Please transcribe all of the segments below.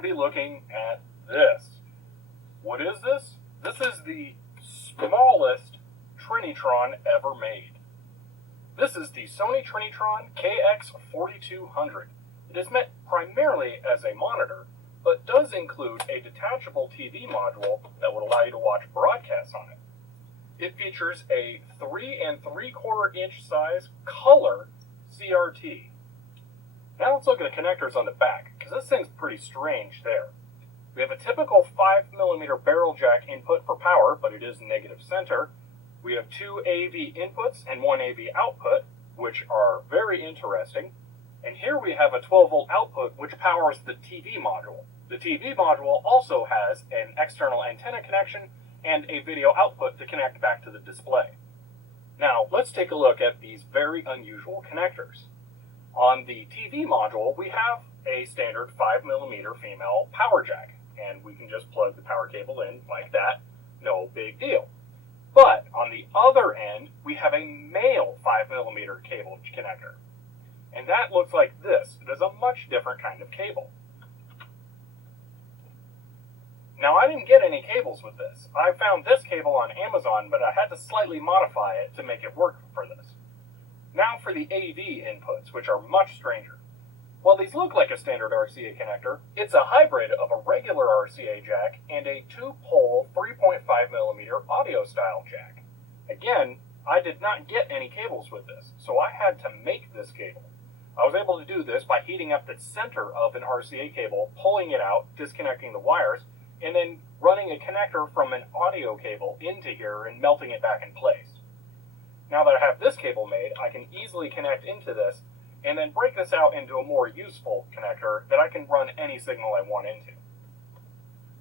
to be looking at this. What is this? This is the smallest Trinitron ever made. This is the Sony Trinitron KX-4200. It is meant primarily as a monitor, but does include a detachable TV module that would allow you to watch broadcasts on it. It features a 3 3/4 inch size color CRT. Now let's look at the connectors on the back, because this thing's pretty strange there. We have a typical 5mm barrel jack input for power, but it is negative center. We have 2 AV inputs and 1 AV output, which are very interesting. And here we have a 12-volt output, which powers the TV module. The TV module also has an external antenna connection and a video output to connect back to the display. Now, let's take a look at these very unusual connectors. On the TV module, we have a standard 5mm female power jack, and we can just plug the power cable in like that, no big deal. But on the other end, we have a male 5mm cable connector. And that looks like this. It is a much different kind of cable. Now, I didn't get any cables with this. I found this cable on Amazon, but I had to slightly modify it to make it work for this. Now for the AV inputs, which are much stranger. While these look like a standard RCA connector, it's a hybrid of a regular RCA jack and a 2-pole 3.5mm audio style jack. Again, I did not get any cables with this, so I had to make this cable. I was able to do this by heating up the center of an RCA cable, pulling it out, disconnecting the wires, and then running a connector from an audio cable into here and melting it back in place. Now that I have this cable made, I can easily connect into this and then break this out into a more useful connector that I can run any signal I want into.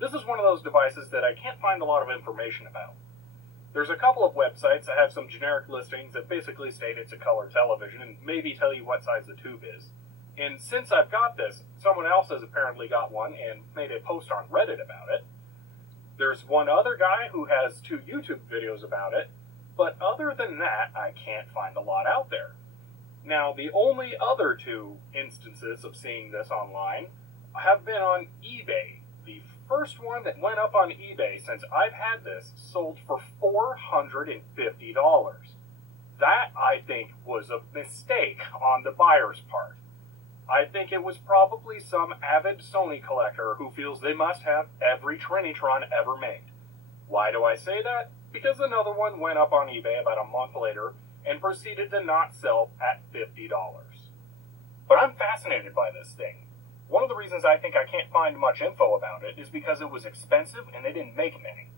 This is one of those devices that I can't find a lot of information about. There's a couple of websites that have some generic listings that basically state it's a color television and maybe tell you what size the tube is. And since I've got this, someone else has apparently got one and made a post on Reddit about it. There's one other guy who has 2 YouTube videos about it, but other than that, I can't find a lot out there. Now, the only other 2 instances of seeing this online have been on eBay. The first one that went up on eBay since I've had this sold for $450. That, I think, was a mistake on the buyer's part. I think it was probably some avid Sony collector who feels they must have every Trinitron ever made. Why do I say that? Because another one went up on eBay about a month later and proceeded to not sell at $50. But I'm fascinated by this thing. One of the reasons I think I can't find much info about it is because it was expensive and they didn't make many.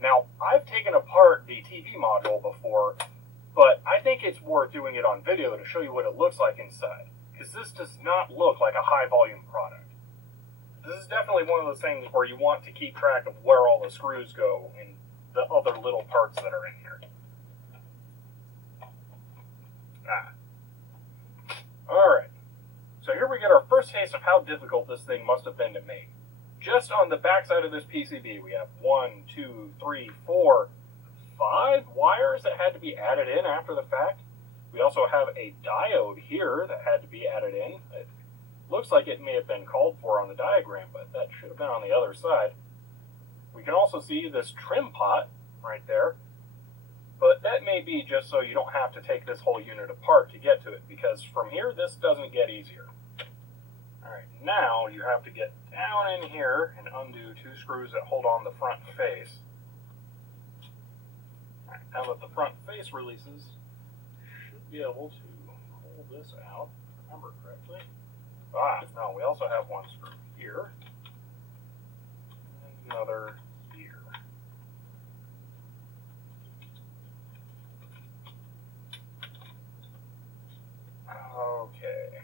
Now, I've taken apart the TV module before, but I think it's worth doing it on video to show you what it looks like inside, because this does not look like a high-volume product. This is definitely one of those things where you want to keep track of where all the screws go and the other little parts that are in here. Alright, so here we get our first taste of how difficult this thing must have been to make. Just on the back side of this PCB, we have 1, 2, 3, 4, 5 wires that had to be added in after the fact. We also have a diode here that had to be added in. It looks like it may have been called for on the diagram, but that should have been on the other side. We can also see this trim pot right there, but that may be just so you don't have to take this whole unit apart to get to it, because from here this doesn't get easier. Alright, now you have to get down in here and undo 2 screws that hold on the front face. Alright, now that the front face releases, be able to pull this out, remember correctly. No, we also have one screw here, and another here. Okay.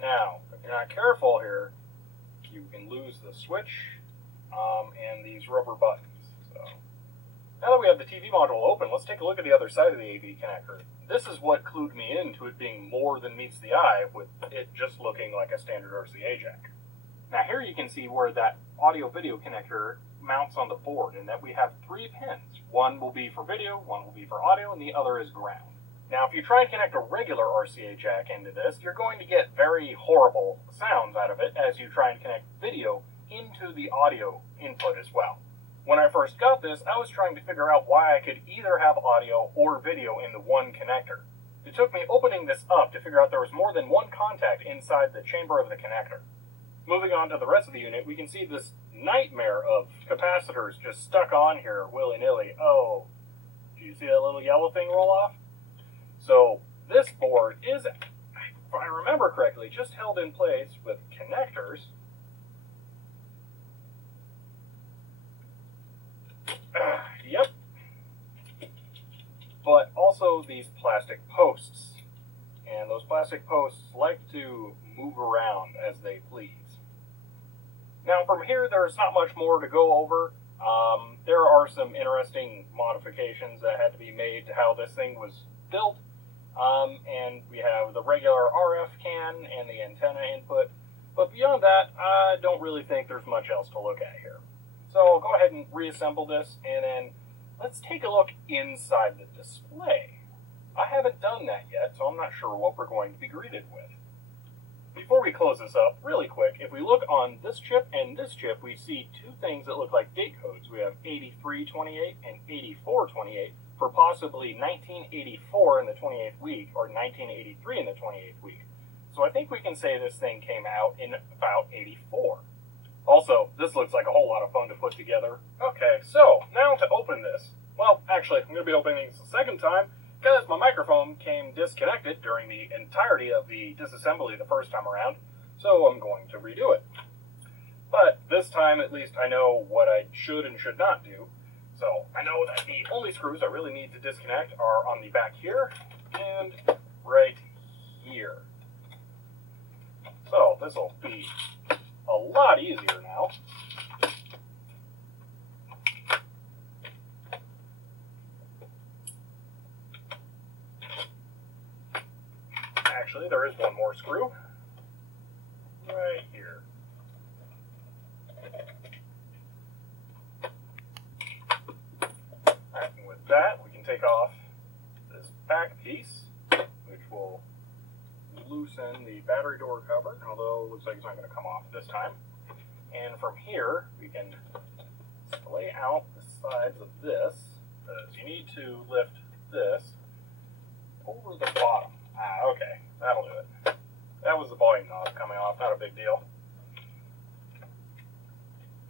Now, if you're not careful here, you can lose the switch and these rubber buttons. So now that we have the TV module open, let's take a look at the other side of the AV connector. This is what clued me into it being more than meets the eye, with it just looking like a standard RCA jack. Now here you can see where that audio-video connector mounts on the board, and that we have 3 pins. One will be for video, one will be for audio, and the other is ground. Now, if you try and connect a regular RCA jack into this, you're going to get very horrible sounds out of it as you try and connect video into the audio input as well. When I first got this, I was trying to figure out why I could either have audio or video in the one connector. It took me opening this up to figure out there was more than one contact inside the chamber of the connector. Moving on to the rest of the unit, we can see this nightmare of capacitors just stuck on here willy-nilly. Oh, do you see that little yellow thing roll off? So this board is, if I remember correctly, just held in place with connectors. Yep. But also these plastic posts. And those plastic posts like to move around as they please. Now from here, there's not much more to go over. There are some interesting modifications that had to be made to how this thing was built. And we have the regular RF can and the antenna input. But beyond that, I don't really think there's much else to look at here. So I'll go ahead and reassemble this, and then let's take a look inside the display. I haven't done that yet, so I'm not sure what we're going to be greeted with. Before we close this up, really quick, if we look on this chip and this chip, we see two things that look like date codes. We have 8328 and 8428 for possibly 1984 in the 28th week or 1983 in the 28th week. So I think we can say this thing came out in about 84. Also, this looks like a whole lot of fun to put together. Okay, so now to open this. Well, actually, I'm going to be opening this a second time because my microphone came disconnected during the entirety of the disassembly the first time around, so I'm going to redo it. But this time, at least, I know what I should and should not do. So I know that the only screws I really need to disconnect are on the back here and right here. So this will be a lot easier now. Actually, there is one more screw right here. Alright, and with that, we can take off this back piece, which will loosen the battery door cover, although it looks like it's not going to come off this time. And from here, we can splay out the sides of this, because you need to lift this over the bottom. Ah, okay, that'll do it. That was the volume knob coming off, not a big deal.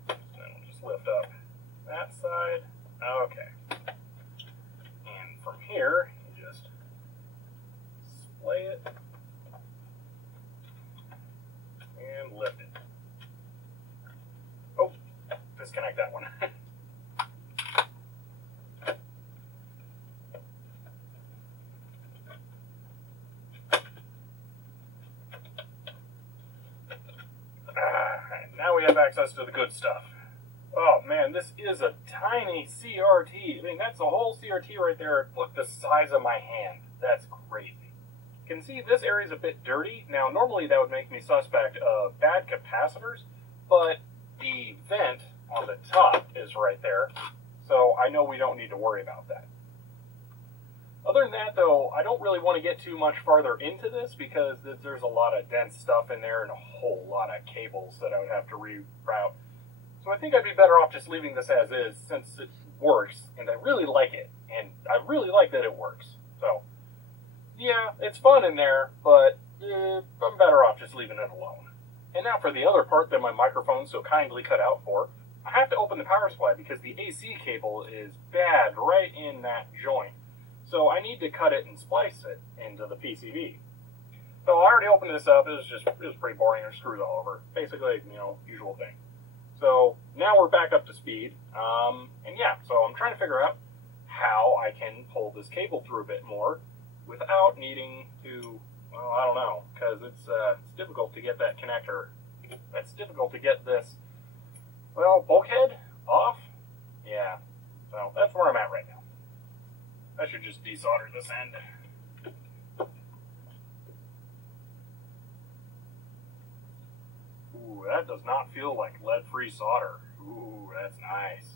Then we'll just lift up that side. Okay. And from here, you just splay it and lift it. Oh, disconnect that one. Now we have access to the good stuff. Oh man, this is a tiny CRT. I mean, that's a whole CRT right there. Look, the size of my hand. That's crazy. You can see this area is a bit dirty. Now, normally that would make me suspect of bad capacitors, but the vent on the top is right there, so I know we don't need to worry about that. Other than that, though, I don't really want to get too much farther into this because there's a lot of dense stuff in there and a whole lot of cables that I would have to reroute. So I think I'd be better off just leaving this as is since it works, and I really like it, and I really like that it works. So, yeah, it's fun in there, but I'm better off just leaving it alone. And now for the other part that my microphone so kindly cut out for, I have to open the power supply because the AC cable is bad right in that joint. So I need to cut it and splice it into the PCB. So I already opened this up. It was pretty boring. There's screws all over. Basically, usual thing. So now we're back up to speed. And yeah, so I'm trying to figure out how I can pull this cable through a bit more without needing to, well, I don't know, because it's difficult to get that connector. It's difficult to get this, well, bulkhead off. Yeah, so that's where I'm at right now. I should just desolder this end. Ooh, that does not feel like lead-free solder. Ooh, that's nice.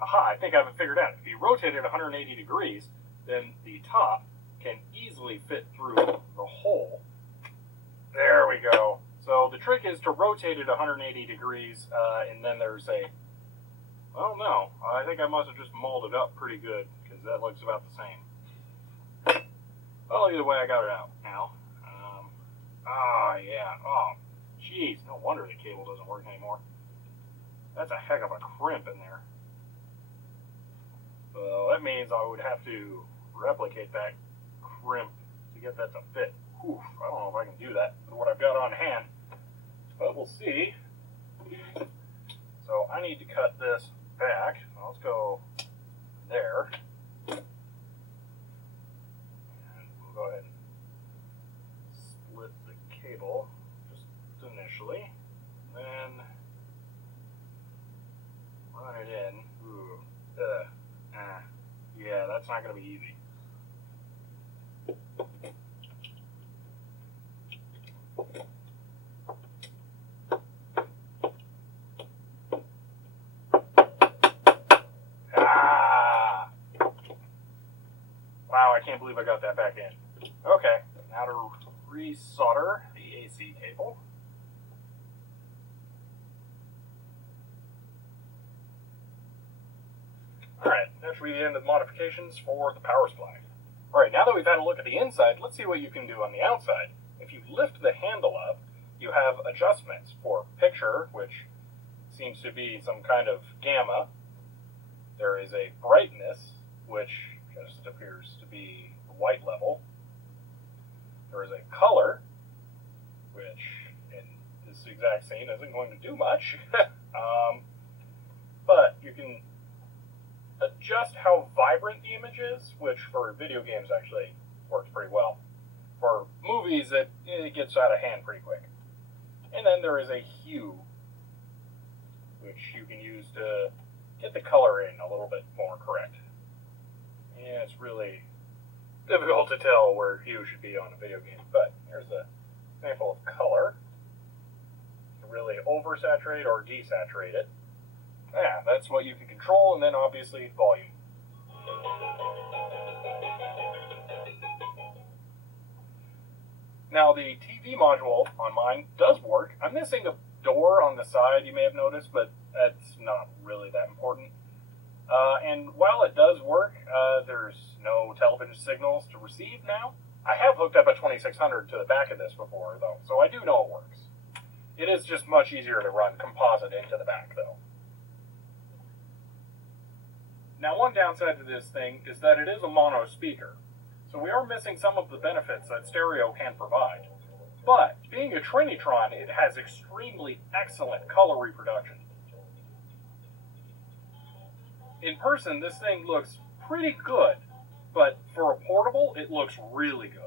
Aha, I think I have it figured out. If you rotate it 180 degrees, then the top can easily fit through the hole. There we go. So the trick is to rotate it 180 degrees, and then there's a, well, no, I think I must have just molded up pretty good, because that looks about the same. Well, either way, I got it out now. Yeah. Oh, jeez, no wonder the cable doesn't work anymore. That's a heck of a crimp in there. So that means I would have to replicate that crimp to get that to fit. Oof, I don't know if I can do that with what I've got on hand, but we'll see. So I need to cut this back. Let's go there. And we'll go ahead and split the cable just initially. Then run it in. Ooh, yeah, that's not going to be easy. Wow, I can't believe I got that back in. Okay, now to resolder the AC cable. Alright, that should be the end of the modifications for the power supply. Alright, now that we've had a look at the inside, let's see what you can do on the outside. If you lift the handle up, you have adjustments for picture, which seems to be some kind of gamma. There is a brightness, which just appears to be the white level. There is a color, which in this exact scene isn't going to do much. But you can adjust how vibrant the image is, which for video games actually works pretty well. For movies, it gets out of hand pretty quick. And then there is a hue, which you can use to get the color in a little bit more correct. And it's really difficult to tell where hue should be on a video game, but here's a example of color. You can really oversaturate or desaturate it. Yeah, that's what you can control, and then obviously volume. Now the TV module on mine does work. I'm missing a door on the side, you may have noticed, but that's not really that important. And while it does work, there's no television signals to receive now. I have hooked up a 2600 to the back of this before, though, so I do know it works. It is just much easier to run composite into the back, though. Now, one downside to this thing is that it is a mono speaker, so we are missing some of the benefits that stereo can provide. But, being a Trinitron, it has extremely excellent color reproduction. In person, this thing looks pretty good, but for a portable, it looks really good.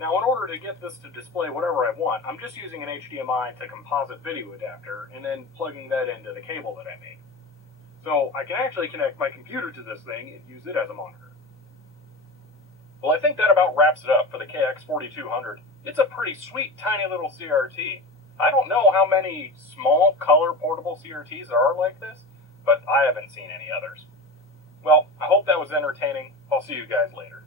Now, in order to get this to display whatever I want, I'm just using an HDMI to composite video adapter and then plugging that into the cable that I made. So I can actually connect my computer to this thing and use it as a monitor. Well, I think that about wraps it up for the KX-4200. It's a pretty sweet, tiny little CRT. I don't know how many small color portable CRTs there are like this, but I haven't seen any others. Well, I hope that was entertaining. I'll see you guys later.